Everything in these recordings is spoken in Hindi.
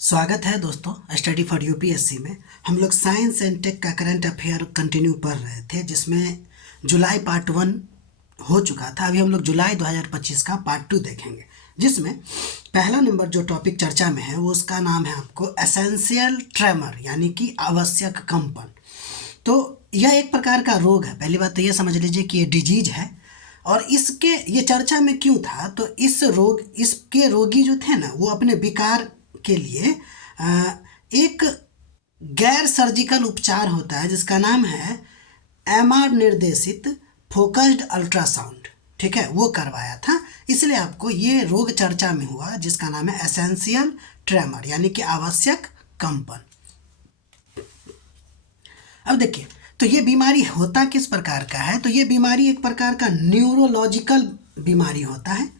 स्वागत है दोस्तों स्टडी फॉर यूपीएससी में। हम लोग साइंस एंड टेक का करंट अफेयर कंटिन्यू पढ़ रहे थे, जिसमें जुलाई पार्ट 1 हो चुका था। अभी हम लोग जुलाई 2025 का पार्ट 2 देखेंगे, जिसमें पहला नंबर जो टॉपिक चर्चा में है वो उसका नाम है आपको एसेंशियल ट्रेमर, यानी कि आवश्यक कंपन। तो यह एक प्रकार का रोग है। पहली बात तो ये समझ लीजिए कि ये डिजीज है, और इसके ये चर्चा में क्यों था, तो इसके रोगी जो थे ना, वो अपने विकार के लिए एक गैर सर्जिकल उपचार होता है जिसका नाम है एमआर निर्देशित फोकस्ड अल्ट्रासाउंड, ठीक है, वो करवाया था। इसलिए आपको ये रोग चर्चा में हुआ जिसका नाम है एसेंशियल ट्रेमर, यानी कि आवश्यक कंपन। अब देखिए, तो ये बीमारी होता किस प्रकार का है, तो ये बीमारी एक प्रकार का न्यूरोलॉजिकल बीमारी होता है,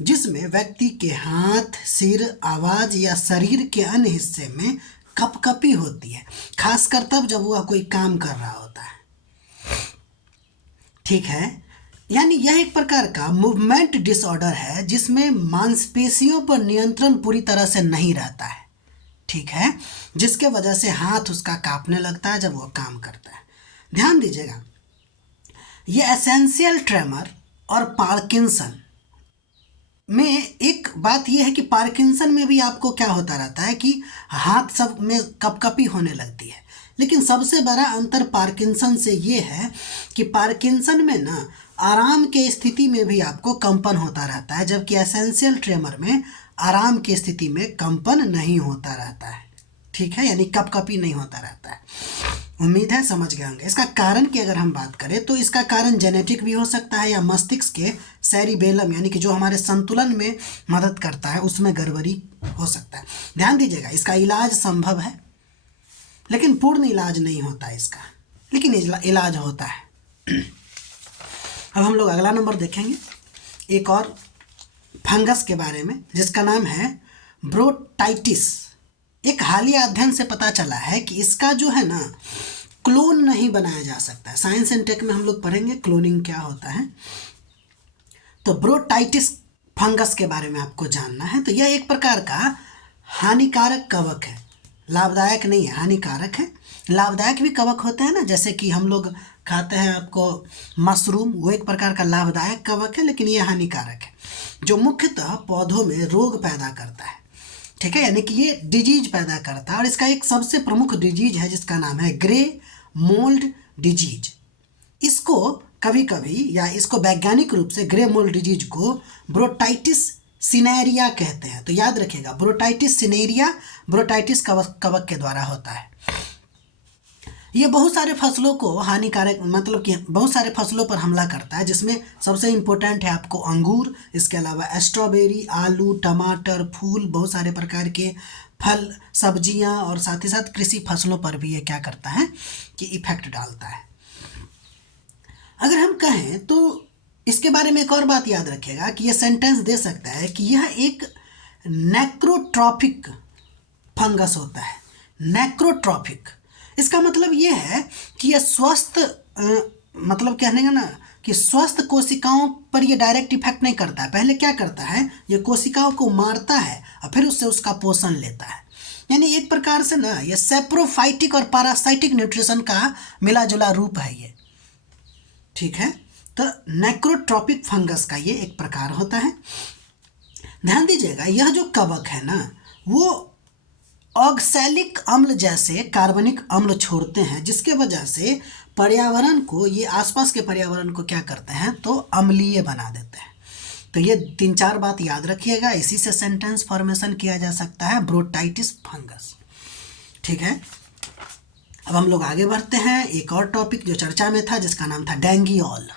जिसमें व्यक्ति के हाथ, सिर, आवाज़ या शरीर के अन्य हिस्से में कपकपी होती है, खासकर तब जब वह कोई काम कर रहा होता है, ठीक है। यानी यह एक प्रकार का मूवमेंट डिसऑर्डर है जिसमें मांसपेशियों पर नियंत्रण पूरी तरह से नहीं रहता है, ठीक है, जिसके वजह से हाथ उसका कांपने लगता है जब वो काम करता है। ध्यान दीजिएगा, ये एसेंशियल ट्रेमर और पार्किंसन में एक बात यह है कि पार्किंसन में भी आपको क्या होता रहता है कि हाथ सब में कपकपी होने लगती है। लेकिन सबसे बड़ा अंतर पार्किंसन से ये है कि पार्किंसन में ना आराम के स्थिति में भी आपको कंपन होता रहता है, जबकि एसेंशियल ट्रेमर में आराम की स्थिति में कंपन नहीं होता रहता है, ठीक है, यानी कपकपी नहीं होता रहता है। उम्मीद है समझ गए होंगे। इसका कारण की अगर हम बात करें तो इसका कारण जेनेटिक भी हो सकता है, या मस्तिष्क के सेरिबेलम, यानी कि जो हमारे संतुलन में मदद करता है, उसमें गड़बड़ी हो सकता है। ध्यान दीजिएगा, इसका इलाज संभव है, लेकिन पूर्ण इलाज नहीं होता इसका, लेकिन इलाज होता है। अब हम लोग अगला नंबर देखेंगे, एक और फंगस के बारे में जिसका नाम है ब्रोटाइटिस। एक हालिया अध्ययन से पता चला है कि इसका जो है ना क्लोन नहीं बनाया जा सकता है। साइंस एंड टेक में हम लोग पढ़ेंगे क्लोनिंग क्या होता है। तो ब्रोटाइटिस फंगस के बारे में आपको जानना है। तो यह एक प्रकार का हानिकारक कवक है, लाभदायक नहीं है, हानिकारक है। लाभदायक भी कवक होते हैं ना, जैसे कि हम लोग खाते हैं आपको मशरूम, वो एक प्रकार का लाभदायक कवक है, लेकिन ये हानिकारक है, जो मुख्यतः पौधों में रोग पैदा करता है, ठीक है, यानी कि ये डिजीज पैदा करता है। और इसका एक सबसे प्रमुख डिजीज है जिसका नाम है ग्रे मोल्ड डिजीज। इसको कभी कभी, या इसको वैज्ञानिक रूप से ग्रे मोल्ड डिजीज को ब्रोटाइटिस सिनेरिया कहते हैं। तो याद रखिएगा, ब्रोटाइटिस सिनेरिया ब्रोटाइटिस कवक के द्वारा होता है। ये बहुत सारे फसलों को हानिकारक, मतलब कि बहुत सारे फसलों पर हमला करता है, जिसमें सबसे इम्पोर्टेंट है आपको अंगूर, इसके अलावा स्ट्रॉबेरी, आलू, टमाटर, फूल, बहुत सारे प्रकार के फल, सब्जियां, और साथ ही साथ कृषि फसलों पर भी ये क्या करता है कि इफेक्ट डालता है। अगर हम कहें तो इसके बारे में एक और बात याद रखिएगा कि ये सेंटेंस दे सकता है कि यह एक नेक्रोट्रॉफिक फंगस होता है। नेक्रोट्रॉफिक, इसका मतलब ये है कि यह स्वस्थ, मतलब कहने का ना कि स्वस्थ कोशिकाओं पर ये डायरेक्ट इफेक्ट नहीं करता है। पहले क्या करता है, ये कोशिकाओं को मारता है और फिर उससे उसका पोषण लेता है। यानी एक प्रकार से ना ये सेप्रोफाइटिक और पैरासाइटिक न्यूट्रिशन का मिला जुला रूप है ये, ठीक है। तो नेक्रोट्रॉपिक फंगस का ये एक प्रकार होता है। ध्यान दीजिएगा, यह जो कवक है ना, वो ऑक्सैलिक अम्ल जैसे कार्बनिक अम्ल छोड़ते हैं, जिसके वजह से पर्यावरण को, ये आसपास के पर्यावरण को क्या करते हैं, तो अम्लीय बना देते हैं। तो ये 3-4 बात याद रखिएगा, इसी से सेंटेंस फॉर्मेशन किया जा सकता है, ब्रोटाइटिस फंगस, ठीक है। अब हम लोग आगे बढ़ते हैं। एक और टॉपिक जो चर्चा में था जिसका नाम था डेंगूऑल।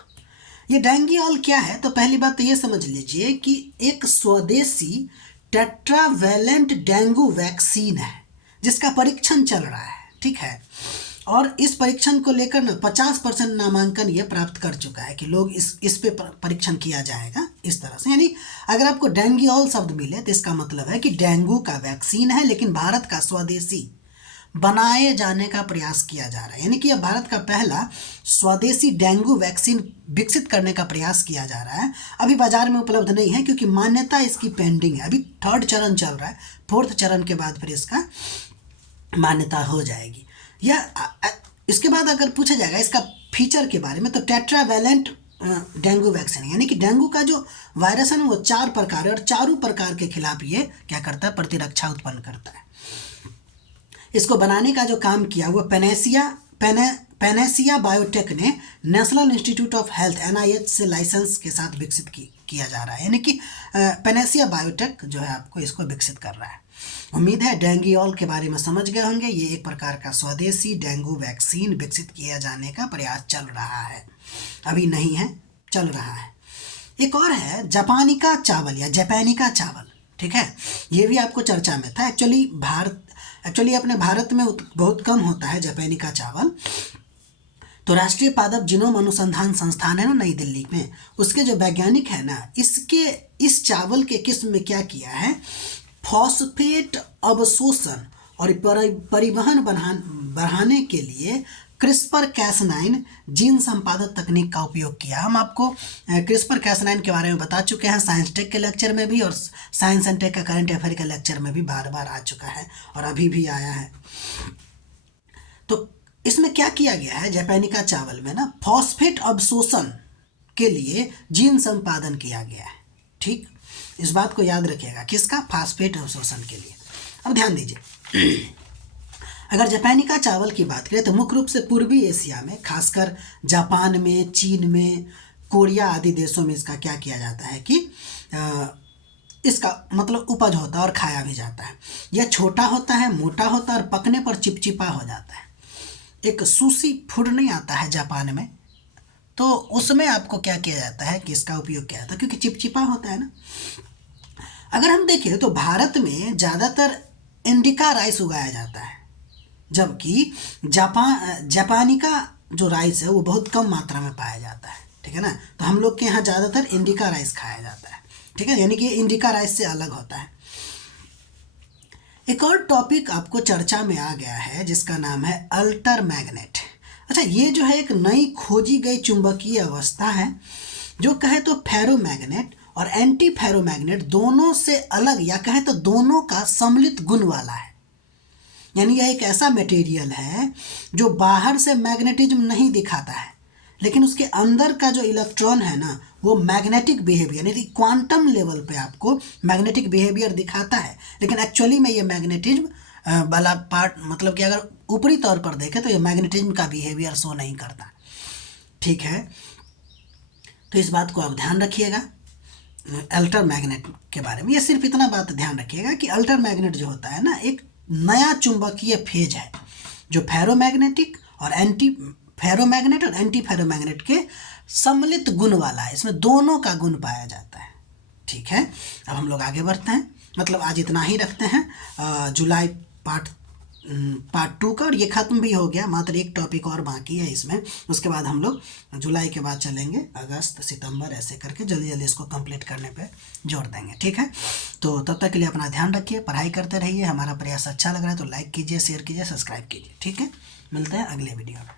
ये डेंगूऑल क्या है, तो पहली बात तो ये समझ लीजिए कि एक स्वदेशी टेट्रावैलेंट डेंगू वैक्सीन है जिसका परीक्षण चल रहा है, ठीक है। और इस परीक्षण को लेकर ना 50% नामांकन ये प्राप्त कर चुका है कि लोग इस पे परीक्षण किया जाएगा, इस तरह से। यानी अगर आपको डेंगूऑल शब्द मिले तो इसका मतलब है कि डेंगू का वैक्सीन है, लेकिन भारत का स्वदेशी बनाए जाने का प्रयास किया जा रहा है। यानी कि अब भारत का पहला स्वदेशी डेंगू वैक्सीन विकसित करने का प्रयास किया जा रहा है। अभी बाजार में उपलब्ध नहीं है क्योंकि मान्यता इसकी पेंडिंग है। अभी 3rd चरण चल रहा है, 4th चरण के बाद फिर इसका मान्यता हो जाएगी। इसके बाद अगर पूछा जाएगा इसका फीचर के बारे में तो टेट्रावैलेंट डेंगू वैक्सीन, यानी कि डेंगू का जो वायरस है ना वो 4 प्रकार है और चारों प्रकार के खिलाफ ये क्या करता है, प्रतिरक्षा उत्पन्न करता है। इसको बनाने का जो काम किया वो पैनेसिया बायोटेक ने national institute of health NIH से लाइसेंस के साथ विकसित किया जा रहा है। यानी कि पैनेसिया बायोटेक जो है आपको इसको विकसित कर रहा है। उम्मीद है डेंगूओल के बारे में समझ गए होंगे। ये एक प्रकार का स्वदेशी डेंगू वैक्सीन विकसित किया जाने का प्रयास चल रहा है, अभी नहीं है, चल रहा है। एक और है जापानिका चावल या जापानिका चावल, ठीक है, ये भी आपको चर्चा में था। एक्चुअली अपने भारत में बहुत कम होता है जापानिका चावल। तो राष्ट्रीय पादप जीनोम अनुसंधान संस्थान है ना नई दिल्ली में, उसके जो वैज्ञानिक है ना, इस चावल के किस्म में क्या किया है, फॉस्फेट अवशोषण और परिवहन बढ़ाने के लिए CRISPR-Cas9 जीन संपादक तकनीक का उपयोग किया। हम आपको CRISPR-Cas9 के बारे में बता चुके हैं साइंस टेक के लेक्चर में भी, और साइंस एंड टेक का करंट अफेयर के लेक्चर में भी बार बार आ चुका है और अभी भी आया है। तो इसमें क्या किया गया है, जापानिका चावल में ना फॉस्फेट अवशोषण के लिए जीन संपादन किया गया है। ठीक, इस बात को याद रखिएगा, किसका, फास्फेट अवशोषण के लिए। अब ध्यान दीजिए, अगर जापानिका चावल की बात करें तो मुख्य रूप से पूर्वी एशिया में, खासकर जापान में, चीन में, कोरिया आदि देशों में इसका क्या किया जाता है कि इसका मतलब उपज होता है और खाया भी जाता है। यह छोटा होता है, मोटा होता है और पकने पर चिपचिपा हो जाता है। एक सुशी फूड नहीं आता है जापान में, तो उसमें आपको क्या किया जाता है कि इसका उपयोग किया जाता है क्योंकि चिपचिपा होता है ना। अगर हम देखें तो भारत में ज़्यादातर इंडिका राइस उगाया जाता है, जबकि जापानिका जो राइस है वो बहुत कम मात्रा में पाया जाता है, ठीक है ना। तो हम लोग के यहाँ ज़्यादातर इंडिका राइस खाया जाता है, ठीक है, यानी कि इंडिका राइस से अलग होता है। एक और टॉपिक आपको चर्चा में आ गया है जिसका नाम है अल्टर मैग्नेट। अच्छा, ये जो है एक नई खोजी गई चुंबकीय अवस्था है जो कहे तो फेरोमैग्नेट और एंटी फेरोमैग्नेट दोनों से अलग या कहे तो दोनों का सम्मिलित गुण वाला है। यानी यह एक ऐसा मटेरियल है जो बाहर से मैग्नेटिज्म नहीं दिखाता है, लेकिन उसके अंदर का जो इलेक्ट्रॉन है ना वो मैग्नेटिक बिहेवियर, यानी क्वांटम लेवल पे आपको मैग्नेटिक बिहेवियर दिखाता है, लेकिन एक्चुअली में ये मैग्नेटिज्म वाला पार्ट, मतलब कि अगर ऊपरी तौर पर देखें तो ये मैग्नेटिज्म का बिहेवियर शो नहीं करता, ठीक है। तो इस बात को आप ध्यान रखिएगा अल्टर मैग्नेट के बारे में। ये सिर्फ इतना बात ध्यान रखिएगा कि अल्टर मैग्नेट जो होता है ना एक नया चुंबकीय फेज है जो फेरोमैग्नेटिक और एंटी फेरोमैग्नेट के सम्मिलित गुण वाला है। इसमें दोनों का गुण पाया जाता है, ठीक है। अब हम लोग आगे बढ़ते हैं, मतलब आज इतना ही रखते हैं जुलाई पार्ट 2 का, और ये ख़त्म भी हो गया, मात्र एक टॉपिक और बाकी है इसमें। उसके बाद हम लोग जुलाई के बाद चलेंगे अगस्त, सितंबर, ऐसे करके जल्दी जल्दी इसको कंप्लीट करने पे जोड़ देंगे, ठीक है। तो तब तक के लिए अपना ध्यान रखिए, पढ़ाई करते रहिए। हमारा प्रयास अच्छा लग रहा है तो लाइक कीजिए, शेयर कीजिए, सब्सक्राइब कीजिए, ठीक है। मिलते हैं अगले वीडियो में।